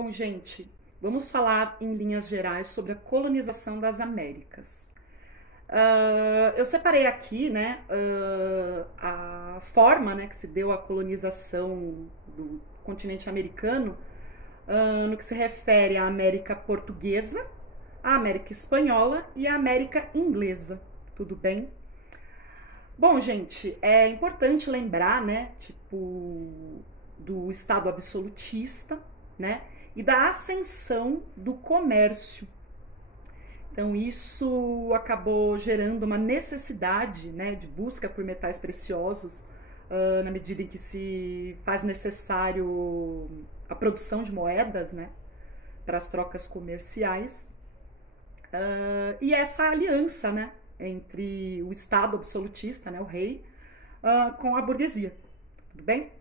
Bom, gente, vamos falar em linhas gerais sobre a colonização das Américas. Eu separei aqui, né, a forma, né, que se deu a colonização do continente americano, no que se refere à América Portuguesa, à América Espanhola e à América Inglesa. Tudo bem? Bom, gente, é importante lembrar, né, tipo, do Estado absolutista, né, e da ascensão do comércio. Então, isso acabou gerando uma necessidade, né, de busca por metais preciosos, na medida em que se faz necessário a produção de moedas, né, para as trocas comerciais. E essa aliança, né, entre o Estado absolutista, né, o rei, com a burguesia. Tudo bem?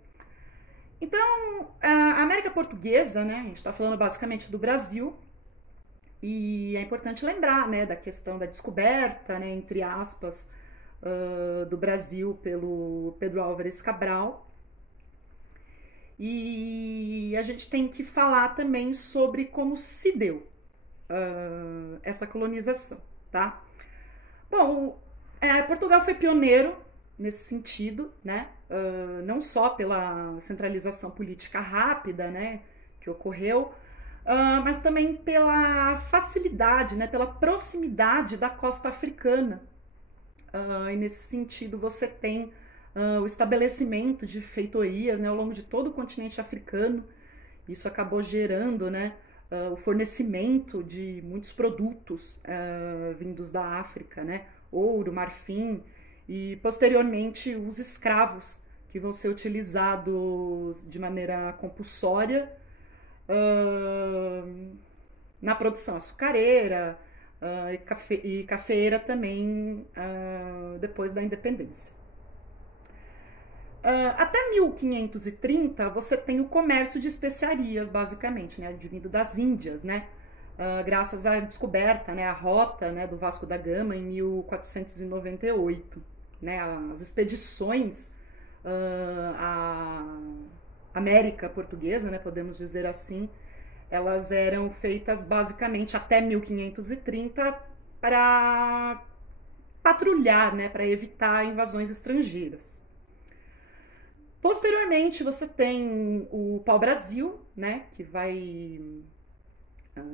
Então, a América Portuguesa, né, a gente está falando basicamente do Brasil, e é importante lembrar, né, da questão da descoberta, né, entre aspas, do Brasil pelo Pedro Álvares Cabral. E a gente tem que falar também sobre como se deu essa colonização, tá? Bom, Portugal foi pioneiro nesse sentido, né? Não só pela centralização política rápida, né, que ocorreu, mas também pela facilidade, né, pela proximidade da costa africana. E nesse sentido você tem o estabelecimento de feitorias, né, ao longo de todo o continente africano. Isso acabou gerando, né, o fornecimento de muitos produtos vindos da África, né, ouro, marfim, e posteriormente os escravos, que vão ser utilizados de maneira compulsória na produção açucareira e cafeeira também depois da independência. Até 1530 você tem o comércio de especiarias, basicamente, né, advindo das Índias, né, graças à descoberta, né, a rota, né, do Vasco da Gama em 1498, né, as expedições à América Portuguesa, né, podemos dizer assim, elas eram feitas basicamente até 1530 para patrulhar, né, para evitar invasões estrangeiras. Posteriormente, você tem o pau-brasil, né, que vai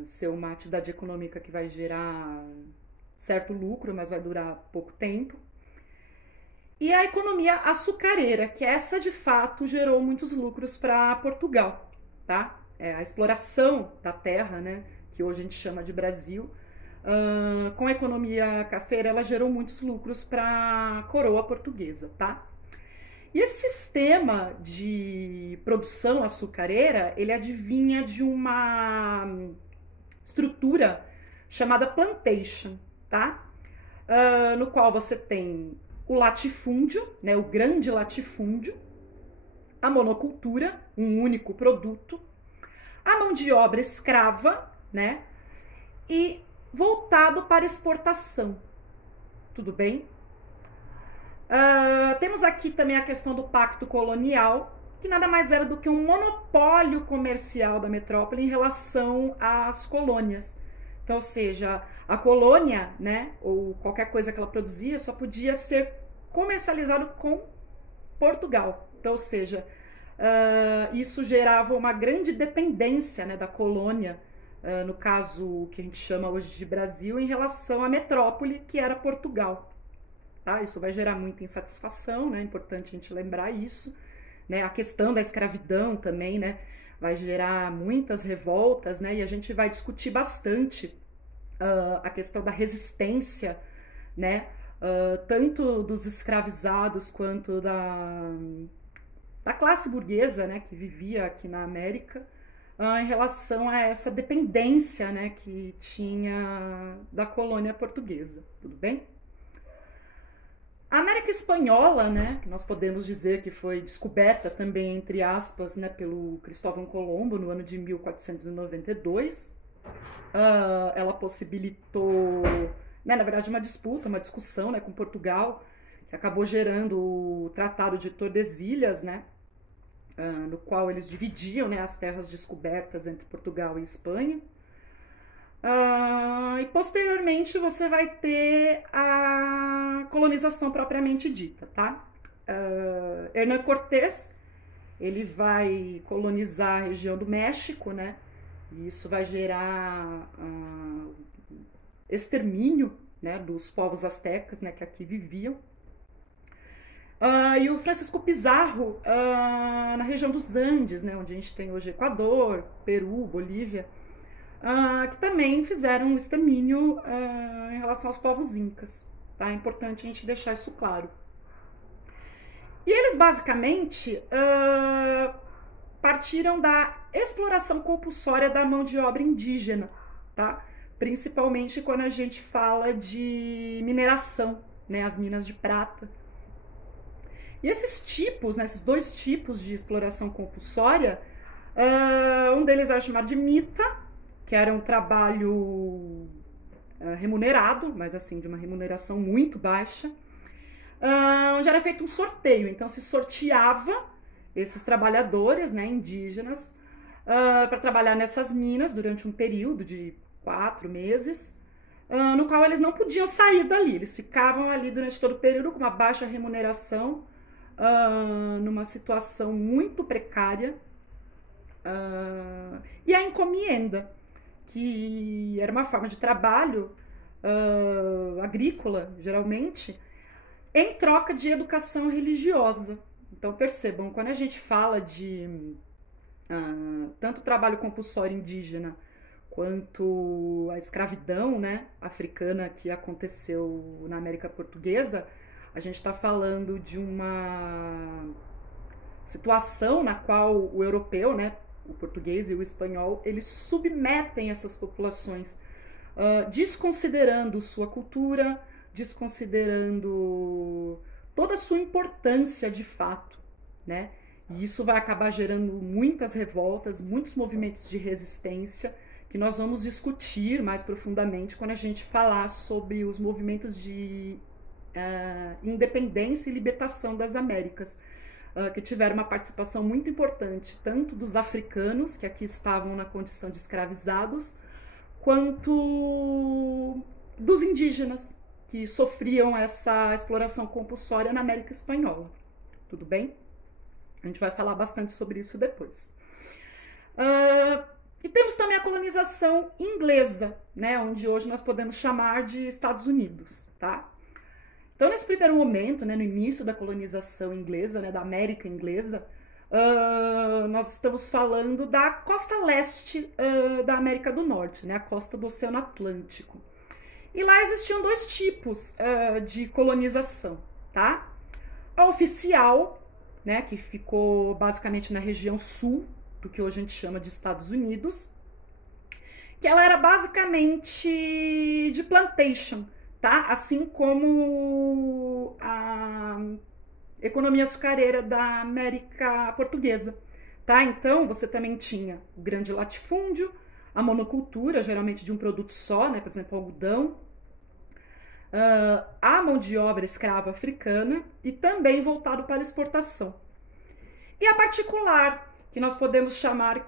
ser uma atividade econômica que vai gerar certo lucro, mas vai durar pouco tempo. E a economia açucareira, que essa de fato gerou muitos lucros para Portugal, tá? A exploração da terra, né, que hoje a gente chama de Brasil, com a economia cafeira, ela gerou muitos lucros para a coroa portuguesa, tá? E esse sistema de produção açucareira, ele advinha de uma estrutura chamada plantation, tá? No qual você tem o latifúndio, né, o grande latifúndio, a monocultura, um único produto, a mão de obra escrava, né, e voltado para exportação. Tudo bem? Temos aqui também a questão do pacto colonial, que nada mais era do que um monopólio comercial da metrópole em relação às colônias. Então, ou seja, a colônia, né, ou qualquer coisa que ela produzia, só podia ser comercializado com Portugal. Então, ou seja, isso gerava uma grande dependência, né, da colônia, no caso que a gente chama hoje de Brasil, em relação à metrópole, que era Portugal. Tá? Isso vai gerar muita insatisfação, né? É importante a gente lembrar isso, né? A questão da escravidão também, né, vai gerar muitas revoltas, né? E a gente vai discutir bastante a questão da resistência, né? Tanto dos escravizados quanto da classe burguesa, né, que vivia aqui na América, em relação a essa dependência, né, que tinha da colônia portuguesa. Tudo bem? A América Espanhola, né, que nós podemos dizer que foi descoberta também, entre aspas, né, pelo Cristóvão Colombo no ano de 1492, ela possibilitou, né, na verdade, uma disputa, uma discussão, né, com Portugal, que acabou gerando o Tratado de Tordesilhas, né, no qual eles dividiam, né, as terras descobertas entre Portugal e Espanha. E posteriormente você vai ter a colonização propriamente dita, tá? Hernán Cortés, ele vai colonizar a região do México, né? E isso vai gerar extermínio, né, dos povos astecas, né, que aqui viviam. E o Francisco Pizarro, na região dos Andes, né, onde a gente tem hoje Equador, Peru, Bolívia, que também fizeram um extermínio em relação aos povos incas. Tá? É importante a gente deixar isso claro. E eles basicamente partiram da exploração compulsória da mão de obra indígena, tá? Principalmente quando a gente fala de mineração, né, as minas de prata. E esses tipos, né, esses dois tipos de exploração compulsória, um deles era chamado de mita, que era um trabalho remunerado, mas assim, de uma remuneração muito baixa, onde era feito um sorteio. Então se sorteava esses trabalhadores, né, indígenas, para trabalhar nessas minas durante um período de 4 meses, no qual eles não podiam sair dali. Eles ficavam ali durante todo o período com uma baixa remuneração, numa situação muito precária, e a encomienda, que era uma forma de trabalho agrícola, geralmente, em troca de educação religiosa. Então percebam, quando a gente fala de tanto trabalho compulsório indígena quanto a escravidão, né, africana que aconteceu na América Portuguesa, a gente está falando de uma situação na qual o europeu, né, o português e o espanhol, eles submetem essas populações, desconsiderando sua cultura, desconsiderando toda a sua importância de fato, né? E isso vai acabar gerando muitas revoltas, muitos movimentos de resistência, que nós vamos discutir mais profundamente quando a gente falar sobre os movimentos de independência e libertação das Américas, que tiveram uma participação muito importante, tanto dos africanos, que aqui estavam na condição de escravizados, quanto dos indígenas, que sofriam essa exploração compulsória na América Espanhola. Tudo bem? A gente vai falar bastante sobre isso depois. E temos também a colonização inglesa, né, onde hoje nós podemos chamar de Estados Unidos, tá? Então, nesse primeiro momento, né, no início da colonização inglesa, né, da América inglesa, nós estamos falando da costa leste da América do Norte, né, a costa do Oceano Atlântico. E lá existiam dois tipos de colonização, tá? A oficial, né, que ficou basicamente na região sul do que hoje a gente chama de Estados Unidos, que ela era basicamente de plantation, tá? Assim como a economia açucareira da América Portuguesa, tá? Então, você também tinha o grande latifúndio, a monocultura, geralmente de um produto só, né? Por exemplo, algodão, a mão de obra escrava africana e também voltado para exportação. E a particular, que nós podemos chamar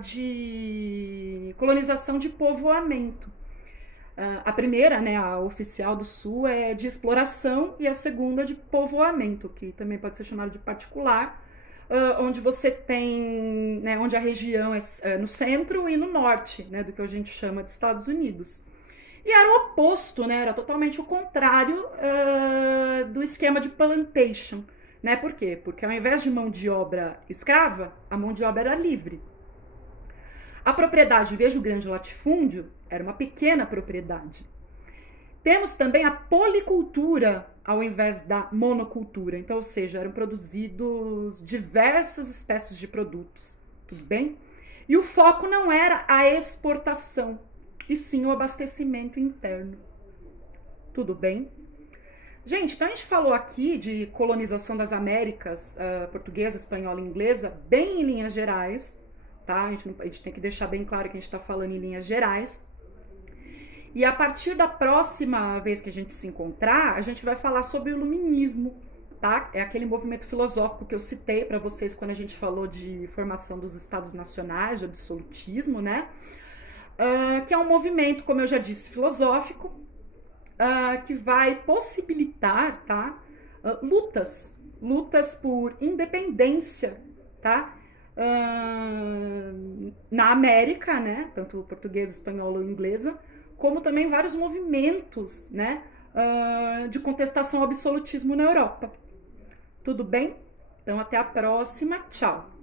de colonização de povoamento. A primeira, né, a oficial do sul, é de exploração, e a segunda de povoamento, que também pode ser chamado de particular, onde você tem, né, onde a região é no centro e no norte, né, do que a gente chama de Estados Unidos. E era o oposto, né, era totalmente o contrário do esquema de plantation, né? Por quê? Porque ao invés de mão de obra escrava, a mão de obra era livre. A propriedade, veja o grande latifúndio, era uma pequena propriedade. Temos também a policultura ao invés da monocultura. Então, ou seja, eram produzidos diversas espécies de produtos, tudo bem? E o foco não era a exportação, e sim o abastecimento interno. Tudo bem? Gente, então a gente falou aqui de colonização das Américas, portuguesa, espanhola e inglesa, bem em linhas gerais, tá? A gente tem que deixar bem claro que a gente está falando em linhas gerais. E a partir da próxima vez que a gente se encontrar, a gente vai falar sobre o iluminismo, tá? É aquele movimento filosófico que eu citei para vocês quando a gente falou de formação dos estados nacionais, de absolutismo, né? Que é um movimento, como eu já disse, filosófico, que vai possibilitar, tá? Lutas por independência, tá? Na América, né? Tanto portuguesa, espanhola ou inglesa, como também vários movimentos, né? De contestação ao absolutismo na Europa. Tudo bem? Então, até a próxima. Tchau!